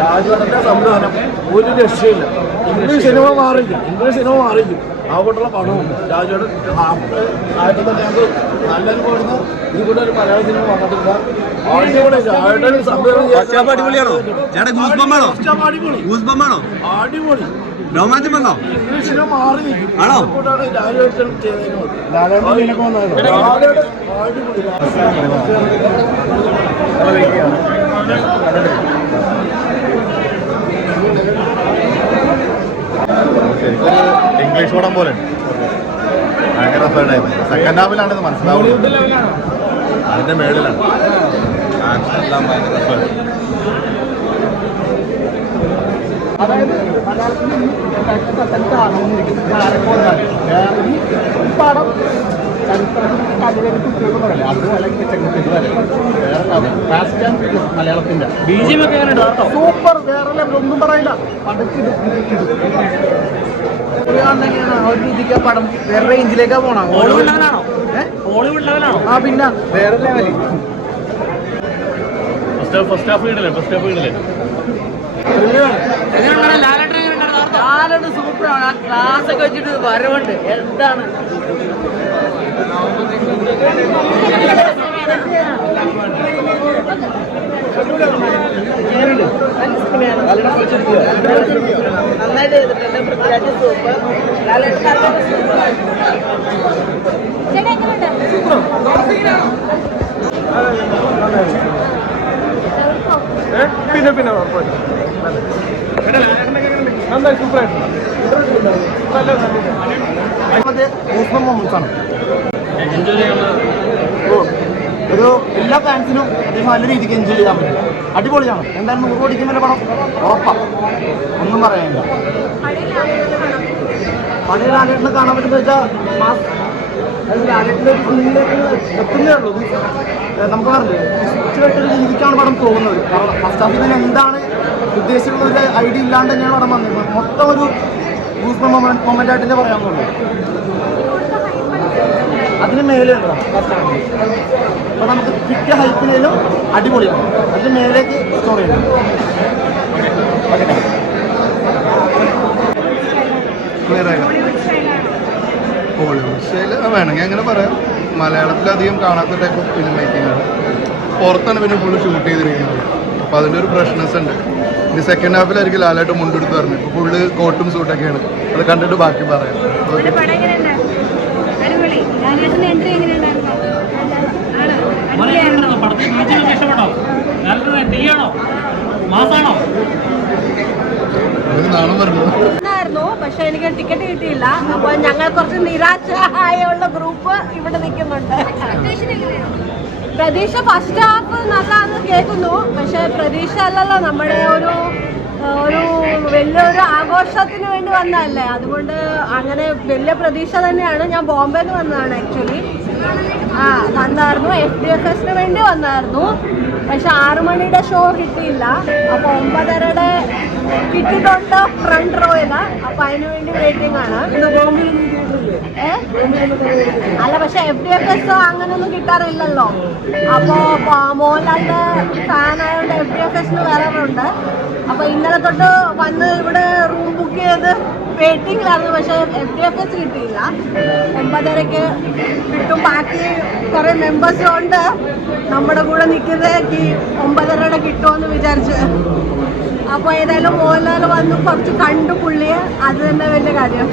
രാജുവേട്ടന്റെ സംവിധാനം ഒരു രക്ഷയില്ല. ഇംഗ്ലീഷ് സിനിമ മാറിക്കും അതുകൊണ്ടുള്ള പണവും രാജുവേട്ടൻ ആയിട്ട് തന്നെ ഞങ്ങൾക്ക് നല്ലൊരു പോയിരുന്നു. ഇതിലൂടെ ഒരു മലയാള സിനിമ വന്നിട്ടില്ല. അടിപൊളി രാജുവേട്ടൻ സംവിധാനം അടിപൊളി രോമാഞ്ചം വന്നോ? ഇംഗ്ലീഷ് സിനിമ മാറി നിൽക്കും. അതുകൊണ്ടാണ് രാജുവേട്ടൻ ചെയ്തത്. ഇംഗ്ലീഷ് പടം പോലെ ഭയങ്കര രസമായിരുന്നു. സെക്കൻഡ് ഹാഫിലാണ് ഇത് മനസ്സിലാവുന്നത്. അതിന്റെ മേളിലാണ് ആക്ഷൻ എല്ലാം ഭയങ്കര രസമായിരുന്നു. അതായത് മലയാളത്തിൽ പടം മലയാളത്തിന്റെ സൂപ്പർ. വേറെ ഒന്നും പറയില്ല. ഒരു രീതിക്ക് പടം വേറെ റേഞ്ചിലേക്കാ പോണം. ആ പിന്നെ വേറെ ലെവല്. ഫസ്റ്റ് ഹാഫ് വീടില്ലേ ലാലേട്ടൻ സൂപ്പറാണ്. ആ ക്ലാസ് ഒക്കെ വെച്ചിട്ട് വരവുണ്ട്. എന്താണ് നന്നായിട്ട് ചെയ്തിട്ടുണ്ട്. പൃഥ്വിരാജ് സൂപ്പർ. ലാലേട്ടൻ പിന്നെ നന്നായി സൂപ്പറായിട്ടുണ്ട്. ഒരു എല്ലാ ഫാൻസിനും അദ്ദേഹം നല്ല രീതിക്ക് എൻജോയ് ചെയ്യാൻ പറ്റും. അടിപൊളിയാണ്. എന്തായാലും 100 കോടിക്ക് മേലെ പടം ഉറപ്പാണ്. ഒന്നും പറയാനില്ല. പഴയ ലാലേട്ടനെ കാണാൻ പറ്റുന്ന വെച്ചാൽ ലാലേട്ടൻ്റെ എത്തുന്നേ ഉള്ളൂ. നമുക്ക് പറഞ്ഞില്ലേ ഇഷ്ടമായിട്ടൊരു രീതിക്കാണ് പടം പോകുന്നത്. കാരണം ഫസ്റ്റ് ഹാഫിൽ തന്നെ എന്താണ് ഉദ്ദേശിക്കുന്ന ഒരു ഐഡിയ ഇല്ലാണ്ട് തന്നെയാണ് പടം വന്നത്. മൊത്തം ഒരു ഗൂസ് മൊമെന്റ് ആയിട്ട് തന്നെ പറയാമെന്നുള്ളൂ. അതിന് മേലെയുണ്ടോ ഫസ്റ്റ് ഹാഫിൽ. അപ്പോൾ നമുക്ക് കിട്ടിയ ഹൈപ്പിനേലും അടിപൊളിയാണ്. അതിന് മേലേക്ക് സ്റ്റോറി ഉണ്ട്. ഹോളിവുഡ് സ്റ്റൈൽ വേണമെങ്കിൽ അങ്ങനെ പറയാം. മലയാളത്തിലധികം കാണാത്ത ടൈപ്പ് ഓഫ് ഫിലിം മേക്കിംഗ് ആണ്. പുറത്താണ് പിന്നെ ഫുള്ള് ഷൂട്ട് ചെയ്തിരിക്കുന്നത്. അപ്പോൾ അതിൻ്റെ ഒരു ഫ്രഷ്നെസ് ഉണ്ട്. ഇനി സെക്കൻഡ് ഹാഫിലായിരിക്കും ലാലായിട്ട് മുണ്ടെടുത്ത് പറഞ്ഞത്. ഇപ്പോൾ ഫുള്ള് കോട്ടും സൂട്ടൊക്കെയാണ്. അത് കണ്ടിട്ട് ബാക്കി പറയാം. നാണം പറഞ്ഞു. പക്ഷെ എനിക്ക് ടിക്കറ്റ് കിട്ടിയില്ല. അപ്പൊ ഞങ്ങൾ കുറച്ച് നിരാശയുള്ള ഗ്രൂപ്പ് ഇവിടെ നിൽക്കുന്നുണ്ട്. പ്രതീക്ഷ ഫസ്റ്റ് ഹാഫ് നല്ലതാണെന്ന് കേൾക്കുന്നു. പക്ഷെ പ്രതീക്ഷ അല്ലല്ലോ, നമ്മുടെ ഒരു വലിയൊരു ആഘോഷത്തിന് വേണ്ടി വന്നതല്ലേ. അതുകൊണ്ട് അങ്ങനെ വലിയ പ്രതീക്ഷ തന്നെയാണ്. ഞാൻ ബോംബെന്ന് വന്നതാണ് ആക്ച്വലി. വന്നായിരുന്നു. FDFSന് വേണ്ടി വന്നായിരുന്നു. പക്ഷെ 6 മണിയുടെ ഷോ കിട്ടിയില്ല. അപ്പോൾ 9:30 കിട്ടിയിട്ടുണ്ട് ഫ്രണ്ട് റോയില്. അപ്പൊ അതിനു വേണ്ടി വെയിറ്റിംഗ് ആണ്. അല്ല, പക്ഷെ FDFS അങ്ങനെയൊന്നും കിട്ടാറില്ലല്ലോ. അപ്പോ മോഹൻലാലിന്റെ ഫാൻ ആയതുകൊണ്ട് FDFSന് വരാറുണ്ട്. അപ്പൊ ഇന്നലെ തൊട്ട് വന്ന് ഇവിടെ റൂം ബുക്ക് ചെയ്ത് വെയിറ്റിംഗിലായിരുന്നു. പക്ഷെ FDFS കിട്ടിയില്ല. 9:30 കിട്ടും. ബാക്കി കുറെ മെമ്പേഴ്സും ഉണ്ട് നമ്മുടെ കൂടെ നിൽക്കുന്നത്. 9:30 കിട്ടുമെന്ന് വിചാരിച്ച്. അപ്പോൾ ഏതായാലും മോഹൻലാൽ വന്ന് കുറച്ച് കണ്ടു പുള്ളിയെ. അത് തന്നെ വലിയ കാര്യം.